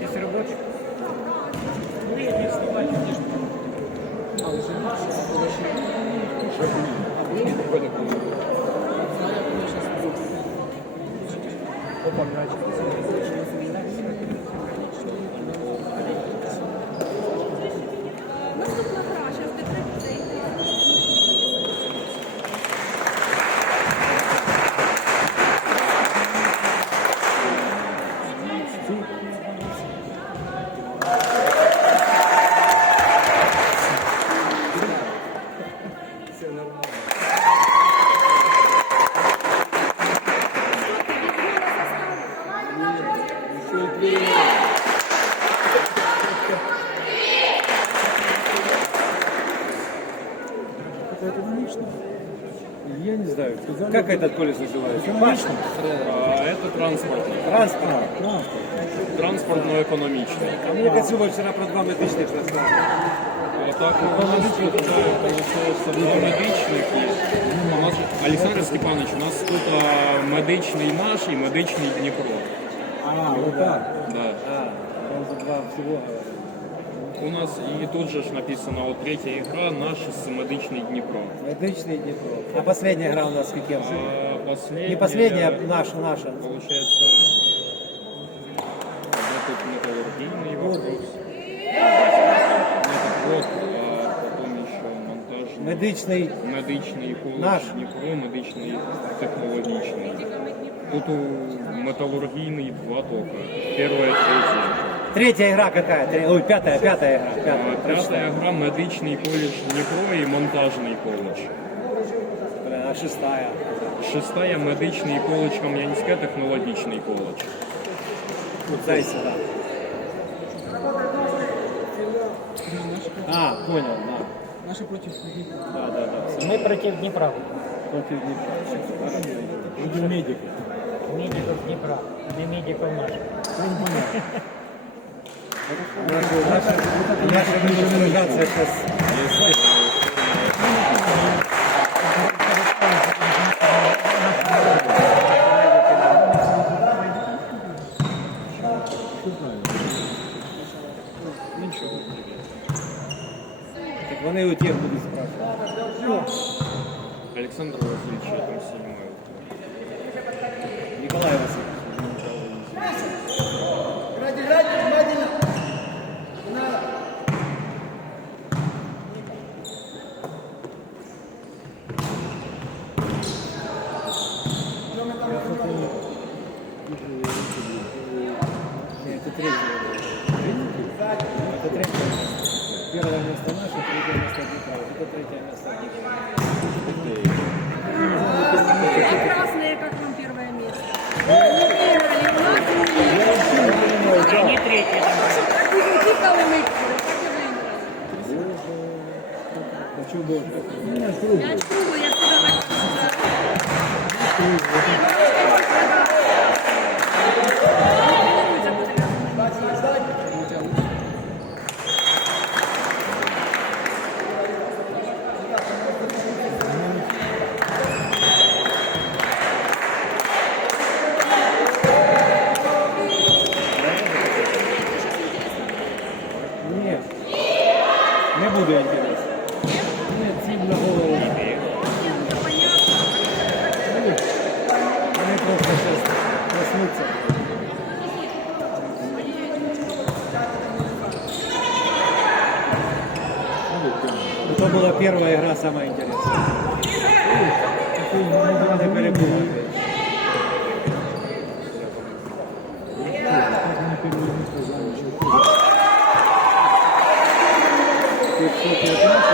Есть рабочий? Ну, я не вставать, конечно. А, уже Опа, Наступна гра, зараз декрет Я не знаю. Как этот колледж называется? А, Это транспортний. Транспорт. Транспортно-економічний. А мені Кацюба вчора про два медичних розказав. Так, у нас тут е, получається два медичних є. У нас, Олександр Степанович, у нас тут а, медичний наш і медичний Дніпро. А, вот так. Да. А, он за два всего говорит. У нас і тут же ж написано от третя ігра наш з медичний Дніпро. Медичный Днепро. А последняя игра у нас с каким? А последняя, Не последняя, а наша, наша. Получается, вот тут металлургийный вопрос. Этот вот, а потом еще монтажный. Медичний. Медичний коледж Наш. Дніпро, медичний технологічний. Тут у металургійний два тока. Первая, третья. Третья игра какая? Три- Ой, пятая, пятая игра. А Пятая. Пятая Прочитай. гра медичний коледж Дніпро і монтажний коледж. Блин, а шестая. Шестая медичний коледж Кам'янське, технологічний коледж. Вот дай сюда. А, понял, да. Наши против Днепра. Да, да, да. Всё. Мы против Днепра. Против Днепра. Будем медики. Медиков Днепра, не медиков наших. Наша, наша, наша делегация сейчас Так вони у тих будуть спрашивати. Олександр Васильович, я там снимаю. Porque eu tenho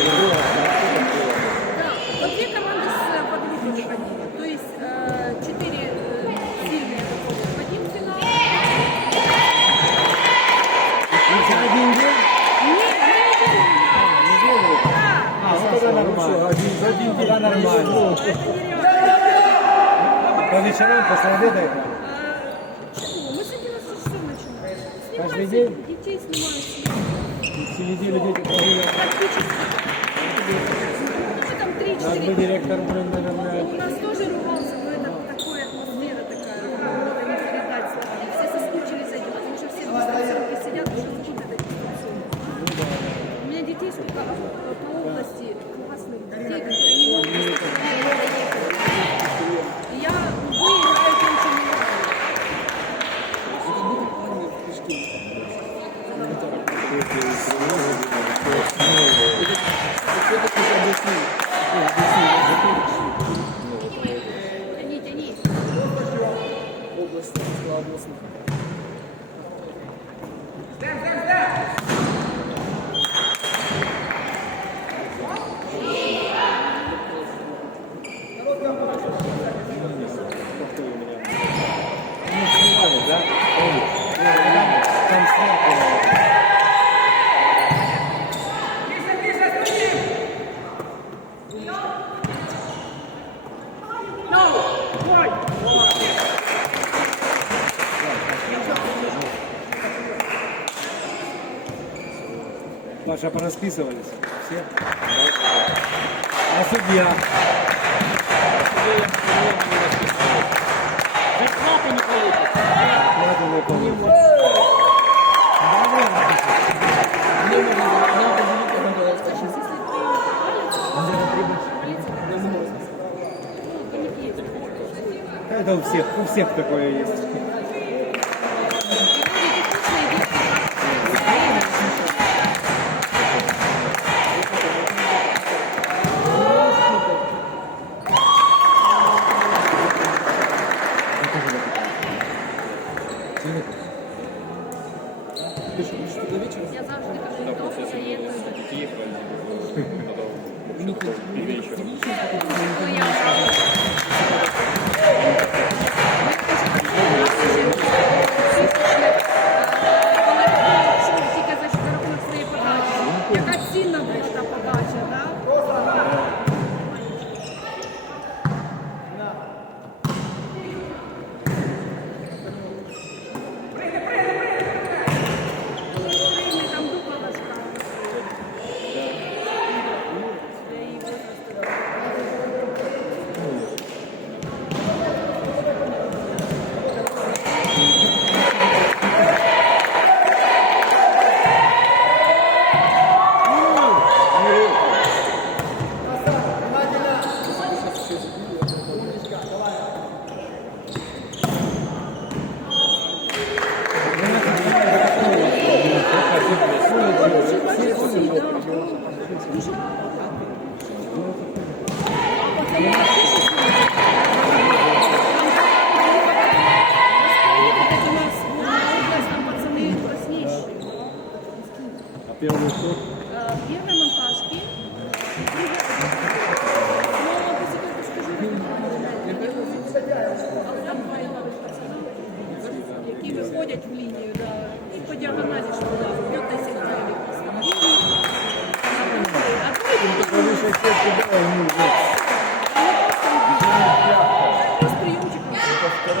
после обеда это? Ну, мы с 11 начинаем. Каждый день? Детей снимают. Всю неделю дети провели? Практически. У нас бы директор, блин, наверное... У нас тоже ругался, но это такое атмосфера такая. Работа. Все соскучились за этим, потому что все в дистанционке сидят, уже учат это. У меня детей сколько? Sağ olasın. списывались. Все. А судья? Это у всех, у всех такое есть.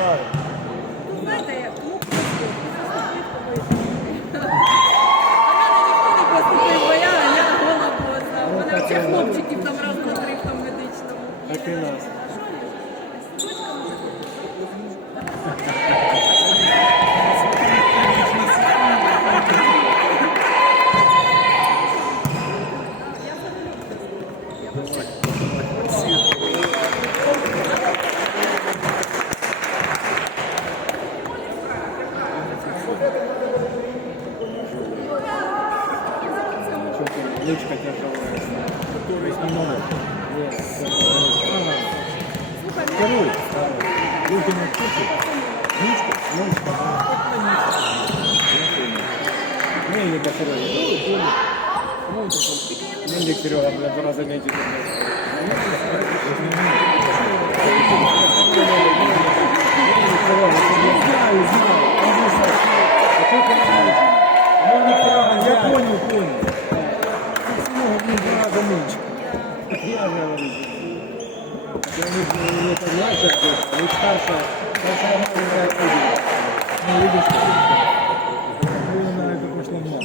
হয় Мельник Серега, бля, два заметит. Я понял, понял. Я говорю. Я не не младшая, а старшая. Старшая мама играет один. Ну, видишь, что на это пошла мама.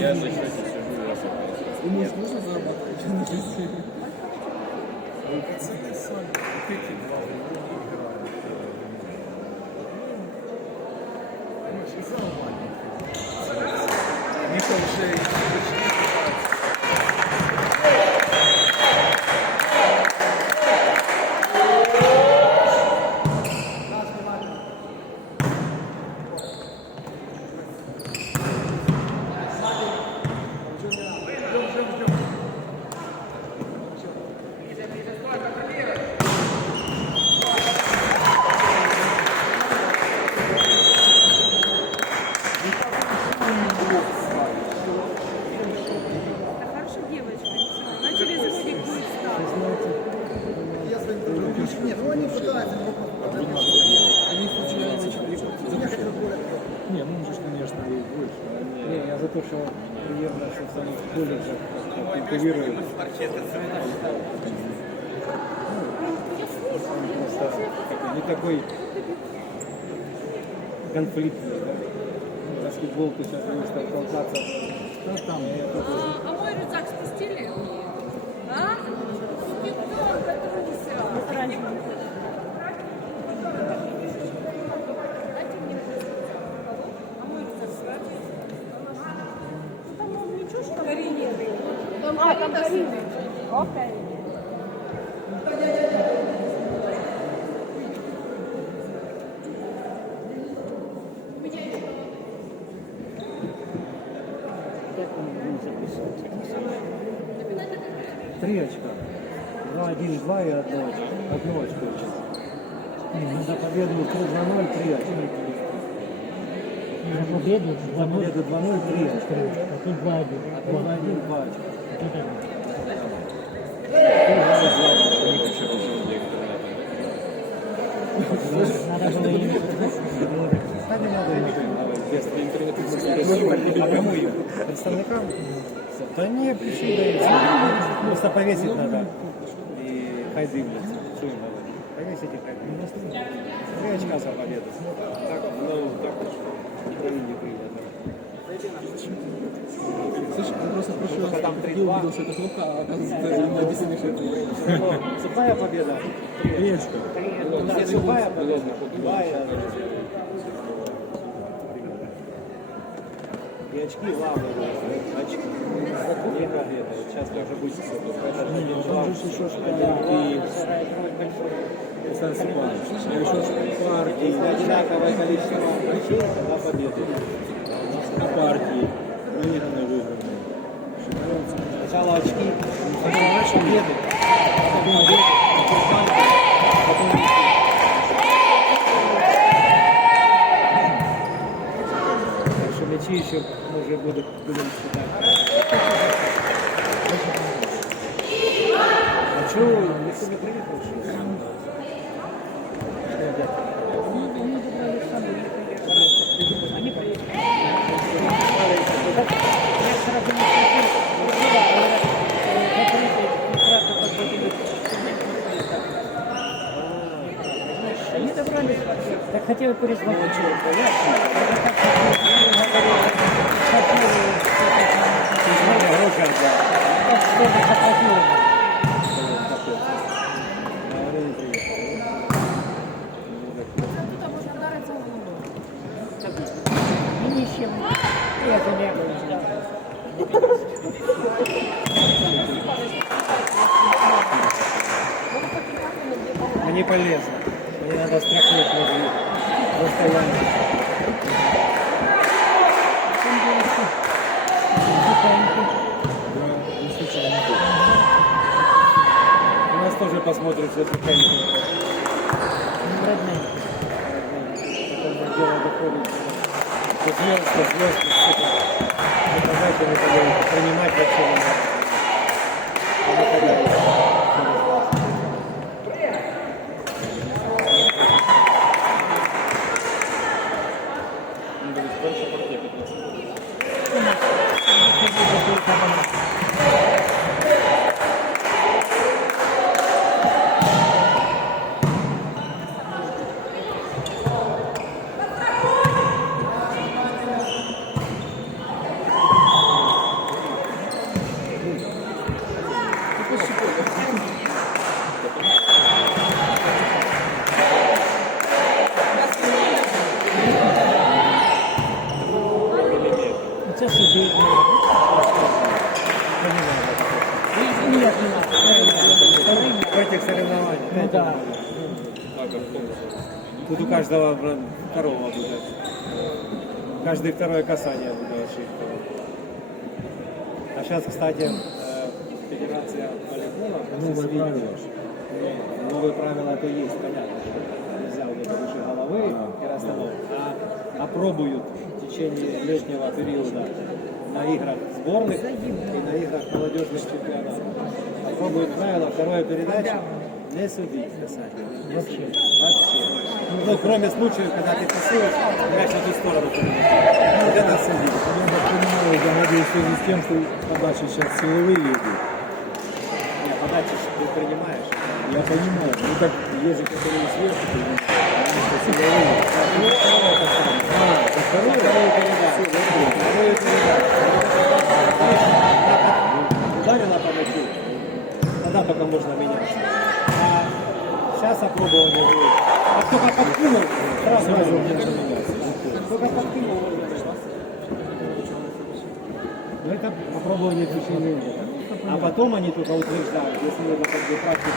Я за счет сижу, я согласен. Это хорошая девочка. Она через годик будет старше. Нет, ну они пытаются. Не, ну же, конечно, и больше. Не, я за то, что приемно, что в самих колледжах как культивируют. Ну, просто такой, не такой конфликтный. да. Ну, Баскетбол ты сейчас будешь там толкаться. Ну, там. А, а мой рюкзак спустили? А? А? Там что. А, там кореневый. Окей. 2 и 1. Одну очко сейчас. За победу 2-0, 3 очка. За победу 2-0, 3 очка. А тут 2-1. А тут 2-1, 2 очка. Представникам? Да не, пришли. Просто повесить надо І хай дивляться. Що їм говорити? Повесить і хай дивляться. Три очка за победу. Так, ну, так уж. Никто не прийде. Слышь, я просто прошу, Там я 3-2. увидел, что это кнопка, а оказывается, им объяснили, что это Сухая победа. Три очка. Да, сухая победа. Два Очки главное. Очки. Не. Вот Сейчас тоже будет. Он же еще и Сан Степанович. Я еще партии, Если одинаковое количество очей, тогда победы. партии, проигранные, выигранные. Сначала очки, потом победы, потом победы, потом шансы, потом Так что мячи еще мы уже будем, будем испытать. А что, никто не дядя? Они добрались, так хотел перезвонить. Гроши отдал. Что-то захватило. Говорю, не приехал. Тут можно удариться в голову. И ни с чем. Это не было. Не полезно. Мне надо страхнуть возле расстояния. У нас тоже посмотрят все тихонько. Родненько. Потом дело доходит до звезд, до звезд, сука. Выказать или подавить, принимать вообще не надо. Надо подавить. Це собі. Ніяк не надо. В этих соревнованиях. Ну да. Тут у каждого бра- корова будет. Каждый второе касание будет ошибка. А сейчас, кстати, э, Федерация волейбола Новые правила. ну, Новые правила то есть, понятно. Нельзя это выше головы и расстановок. А опробуют в течение летнего периода на играх сборных и на играх молодежных чемпионатов. Опробуют правила второй передачи не судить касание. Вообще. Вообще. Ну, кроме случаев, когда ты пасуешь, мяч ту сторону перелетает. Вот это судить. Я так понимаю, я надеюсь, в связи с тем, что подачи сейчас силовые идут. Не, подачи ты принимаешь. Я понимаю, ну так есть же которые сверху, то силовые. Ну, второе. А, это второе? Ударила по мячу. Тогда только можно меняться. А сейчас опробование будет. Как только подкинул, сразу можно меняться. Только подкинул. Ну это попробование в. А потом они только утверждают, если это как бы практика.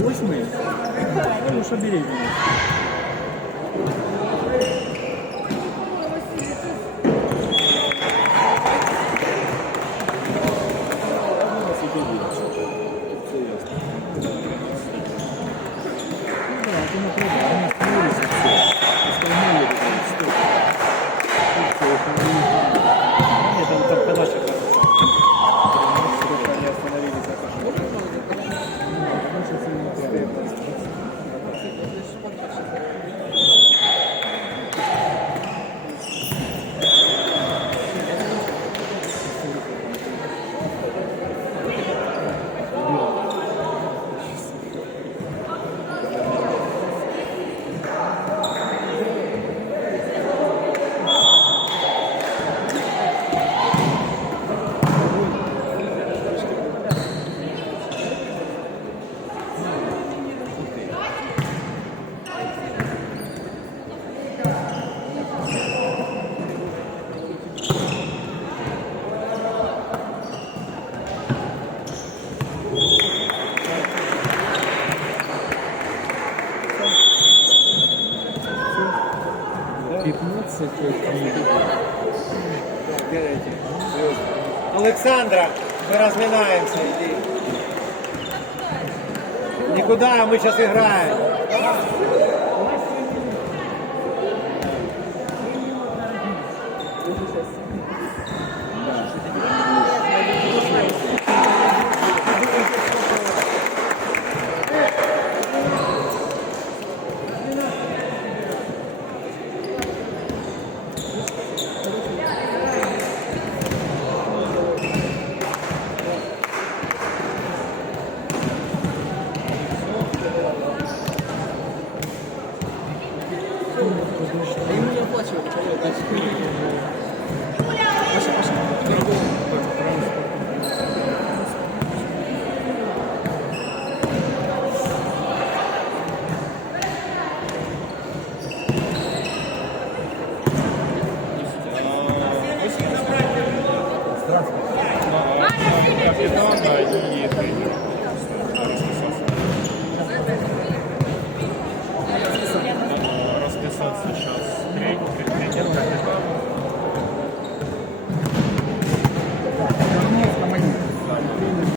Восьмый? Ну, что беременный. Александра, мы разминаемся, иди. Никуда, мы сейчас играем.